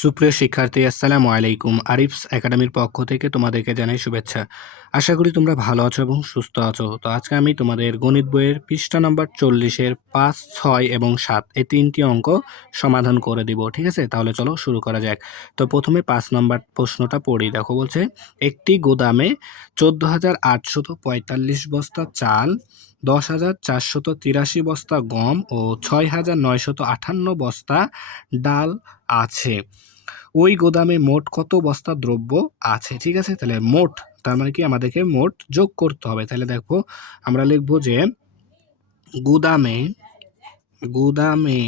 সুপ্রিয় শিক্ষার্থী, আসসালামু আলাইকুম। আরিফস একাডেমির পক্ষ থেকে তোমাদেরকে জানাই শুভেচ্ছা। আশা করি তোমরা ভালো আছো এবং সুস্থ আছো। তো আজকে আমি তোমাদের গণিত বইয়ের পৃষ্ঠা নাম্বার 40-এর 5, 6 এবং 7 এই 3টি অঙ্ক সমাধান করে দিব। ঠিক আছে? তাহলে চলো শুরু করা যাক। তো প্রথমে 5 নাম্বার প্রশ্নটা পড়ি। দেখো বলছে, একটি গোদামে 14,845 বস্তা চাল, 10,483 বস্তা গম ও 6,958 বস্তা ডাল আছে। ওই গোদামে মোট কত বস্তা দ্রব্য আছে? ঠিক আছে? তাহলে মোট, তার মানে কি আমাদেরকে মোট যোগ করতে হবে। তাহলে দেখো আমরা লিখবো যে গুদামে গুদামে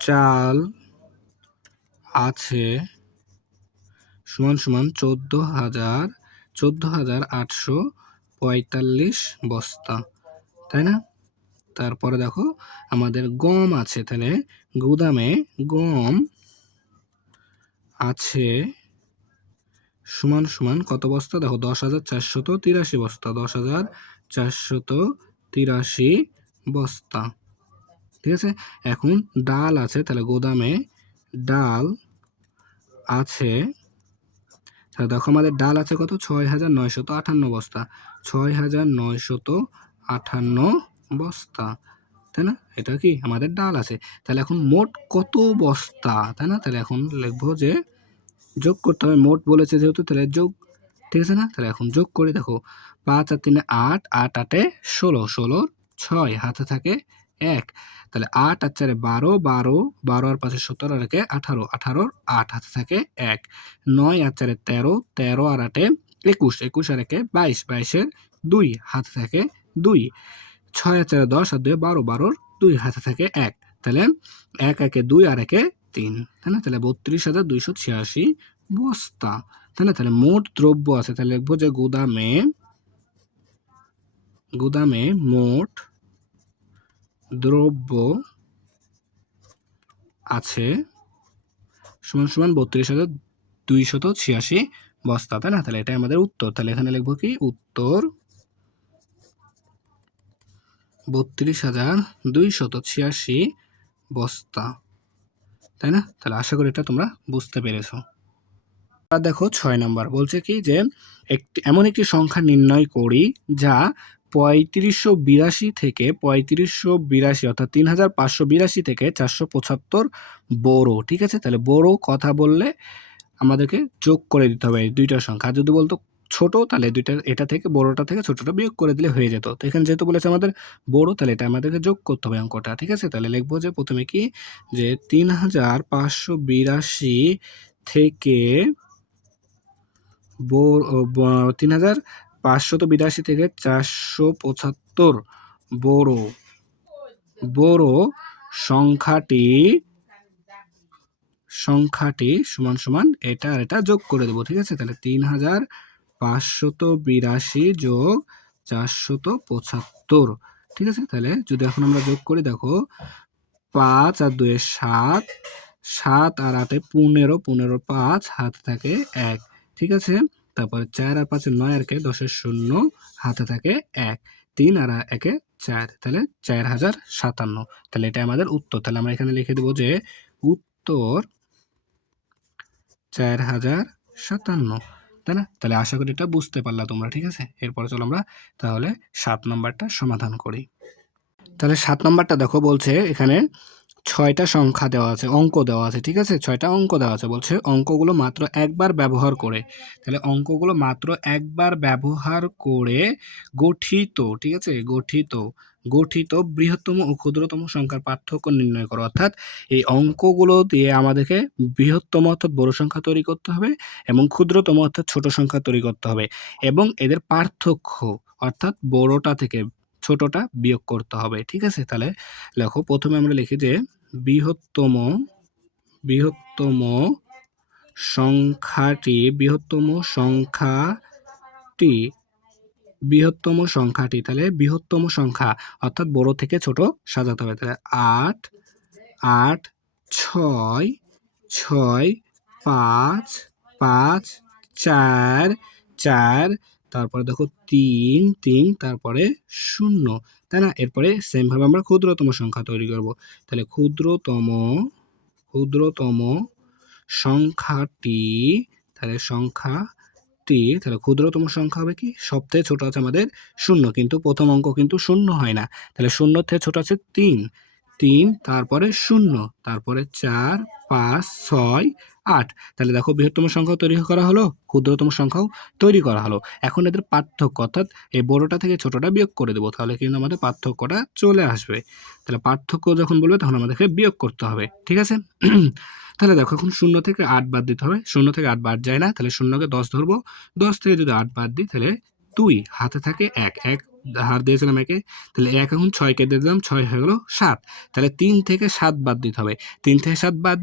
চাল আছে সমান সমান 14,845 বস্তা, তাই না? তারপরে দেখো আমাদের গম আছে, তাহলে গুদামে গম আছে সমান সমান কত বস্তা? দেখো 10,483 বস্তা, 10,483 বস্তা। ঠিক আছে? এখন ডাল আছে, তাহলে গোদামে ডাল আছে, তাহলে দেখো আমাদের ডাল আছে কত? 6,958 বস্তা, 6,958 বস্তা, তাই না? এটা কি আমাদের ডাল আছে। তাহলে এখন মোট কত বস্তা, তাই না? তাহলে এখন লিখবো যে যোগ করতে হবে, মোট বলেছে যেহেতু, তাহলে যোগ। ঠিক আছে না? তাহলে এখন যোগ করে দেখো, 5 আর 3 8, 8 8 16, 16 6, হাতে থাকে 1, তাহলে 8 আর 4 12, 12, 12 আর 5 17 আর 1 18, 18 8, হাতে থাকে 1, 9 আর 4 13, 13 আর 8 21, 21 আর 1 22, 22 এর 2, হাতে থাকে 2, 6 আর 4 10 আর 2 12, 12 2, হাতে থাকে 1, তাহলে 1 1 2 আর 1 3, তাই না? তাহলে 32,286 বস্তা, তাই না? তাহলে মোট দ্রব্য আছে, তাহলে লিখবো যে গুদামে মোট দ্রব্য আছে সমান সমান 32,286 বস্তা, তাই না? তাহলে এটা আমাদের উত্তর। তাহলে এখানে লিখবো কি উত্তর 32,286 বস্তা, তাই না? তাহলে আশা করি এটা তোমরা বুঝতে পেরেছো। আর দেখো 6 নাম্বার বলছে কি যে এমন একটি সংখ্যা নির্ণয় করি যা 3582 থেকে 3582 অর্থাৎ 3582 থেকে 475 বড়। ঠিক আছে? তাহলে বড় কথা বললে আমাদেরকে যোগ করে দিতে হবে এই দুইটা সংখ্যা। আর যদি বলতো ছোট, তাহলে দুইটা এটা থেকে বড়টা থেকে ছোটটা বিয়োগ করে দিলে হয়ে যেত। তো এখানে যেহেতু বলেছে আমাদের বড়, তাহলে এটা আমাদেরকে যোগ করতে হবে অঙ্কটা। ঠিক আছে? তাহলে লিখবো যে প্রথমে কি যে 3582 থেকে 3582 থেকে 475 বড় বড় সংখ্যাটি সমান সমান এটা আর এটা যোগ করে দেবো। ঠিক আছে? তাহলে 3582 যোগ 475। ঠিক আছে? তাহলে যদি এখন আমরা যোগ করি, দেখো 5 আর 2 7, 7 আর 8 15, 15 5, হাতে থাকে 1। ঠিক আছে? তারপরে 4 আর 5 9 আর 10 0, হাতে থাকে 1, 3 আর 1 4, তাহলে 4057। তাহলে এটা আমাদের উত্তর। তাহলে আমরা এখানে লিখে দেবো যে উত্তর 4057, তাই না? তাহলে আশা করি এটা বুঝতে পারলা তোমরা। ঠিক আছে? এরপরে চলো আমরা তাহলে 7 নম্বরটা সমাধান করি। তাহলে 7 নম্বরটা দেখো বলছে এখানে 6টা সংখ্যা দেওয়া আছে, অঙ্ক দেওয়া আছে। ঠিক আছে? 6টা অঙ্ক দেওয়া আছে। বলছে অঙ্কগুলো মাত্র একবার ব্যবহার করে, তাহলে অঙ্কগুলো মাত্র একবার ব্যবহার করে গঠিত, ঠিক আছে? গঠিত বৃহত্তম ও ক্ষুদ্রতম সংখ্যার পার্থক্য নির্ণয় করো। অর্থাৎ এই অঙ্কগুলো দিয়ে আমাদেরকে বৃহত্তম অর্থাৎ বড় সংখ্যা তৈরি করতে হবে এবং ক্ষুদ্রতম অর্থাৎ ছোট সংখ্যা তৈরি করতে হবে এবং এদের পার্থক্য অর্থাৎ বড়টা থেকে ছোটটা বিয়োগ করতে হবে। ঠিক আছে? তাহলে দেখো প্রথমে আমরা লিখি যে বৃহত্তম বৃহত্তম সংখ্যাটি তাহলে বৃহত্তম সংখ্যা অর্থাৎ বড় থেকে ছোট সাজাতে হবে। তাহলে 8 8 6 6 5 5 4 4, তারপরে দেখো 3 3, তারপরে 0, তাই না? এরপরে সেম ভাবে আমরা ক্ষুদ্রতম সংখ্যা তৈরি করব। তাহলে ক্ষুদ্রতম ক্ষুদ্রতম সংখ্যাটি, তাহলে তাহলে ক্ষুদ্রতম সংখ্যা হবে কি, সবথেকে ছোট আছে আমাদের শূন্য, কিন্তু প্রথম অঙ্ক কিন্তু শূন্য হয় না, তাহলে শূন্য থেকে ছোট আছে 3, তারপরে শূন্য, তারপরে 4, 5, 6, 8। তাহলে দেখো বৃহত্তম সংখ্যাও তৈরি করা হলো, ক্ষুদ্রতম সংখ্যাও তৈরি করা হলো। এখন এদের পার্থক্য, অর্থাৎ এই বড়টা থেকে ছোটটা বিয়োগ করে দেবো, তাহলে কিন্তু আমাদের পার্থক্যটা চলে আসবে। তাহলে পার্থক্য যখন বলবে তখন আমাদেরকে বিয়োগ করতে হবে, ঠিক আছে। তাহলে দেখো এখন 0 থেকে 8 বাদ দিতে হবে, 0 থেকে 8 বাদ যায় না, তাহলে 0-কে 10 ধরবো, 10 থেকে যদি 8 বাদ দিই তাহলে 2, হাতে থাকে 1, হার দিয়েছিলাম 1-এ, তাহলে 1 এখন 6-কে দিয়ে দিলাম, 6 হয়ে গেল 7, তাহলে 3 থেকে 7 বাদ দিতে হবে, 3 থেকে 7 বাদ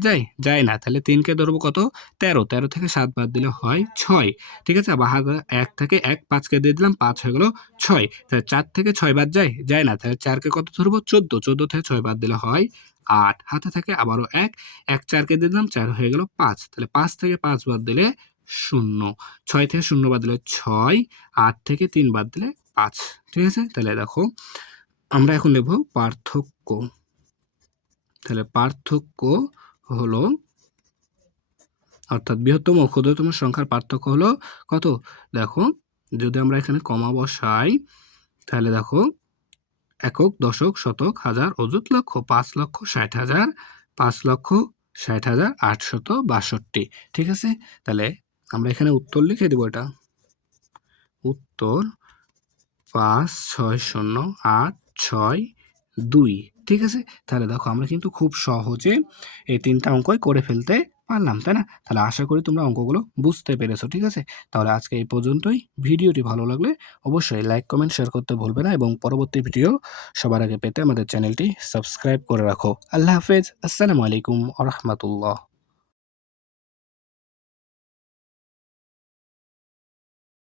যায় না, তাহলে 3-কে ধরবো কত, 13, 13 থেকে 7 বাদ দিলে হয় 6, ঠিক আছে। আবার হাতে 1 থেকে 1, 5-কে দিয়ে দিলাম, 5 হয়ে গেল 6, তাহলে 4 থেকে 6 বাদ যায় না, তাহলে 4-কে কত ধরবো, 14, 14 থেকে 6 বাদ দিলে হয় 8, হাতে থাকে আবারও 1, 4-কে দিয়ে দিলাম, 4 হয়ে গেল 5, তাহলে 5 থেকে 5 বাদ দিলে 0, 6 থেকে 0 বাদ দিলে 6, 8 থেকে 3 বাদ দিলে 5, ঠিক আছে। তাহলে দেখো আমরা এখন নেব পার্থক্য। তাহলে পার্থক্য হলো, অর্থাৎ বৃহত্তম ও ক্ষুদ্রতম সংখ্যার পার্থক্য হলো কত, দেখো যদি আমরা এখানে কমা বসাই তাহলে দেখো একক, দশক, শতক, হাজার, অযুত, লক্ষ, 5,60,000, 5,60,862, ঠিক আছে। তাহলে আমরা এখানে উত্তর লিখে দেবো, এটা উত্তর 5,6,0,8,6,2, ঠিক আছে। তাহলে দেখো আমরা কিন্তু খুব সহজে এই 3টা অঙ্কই করে ফেলতে পারলাম, তাই না। তাহলে আশা করি তোমরা অঙ্কগুলো বুঝতে পেরেছো, ঠিক আছে। তাহলে আজকে এই পর্যন্তই। ভিডিওটি ভালো লাগলে অবশ্যই লাইক, কমেন্ট, শেয়ার করতে ভুলবে না, এবং পরবর্তী ভিডিও সবার আগে পেতে আমাদের চ্যানেলটি সাবস্ক্রাইব করে রাখো। আল্লাহ হাফেজ, আসসালামু আলাইকুম ওয়া রাহমাতুল্লাহ।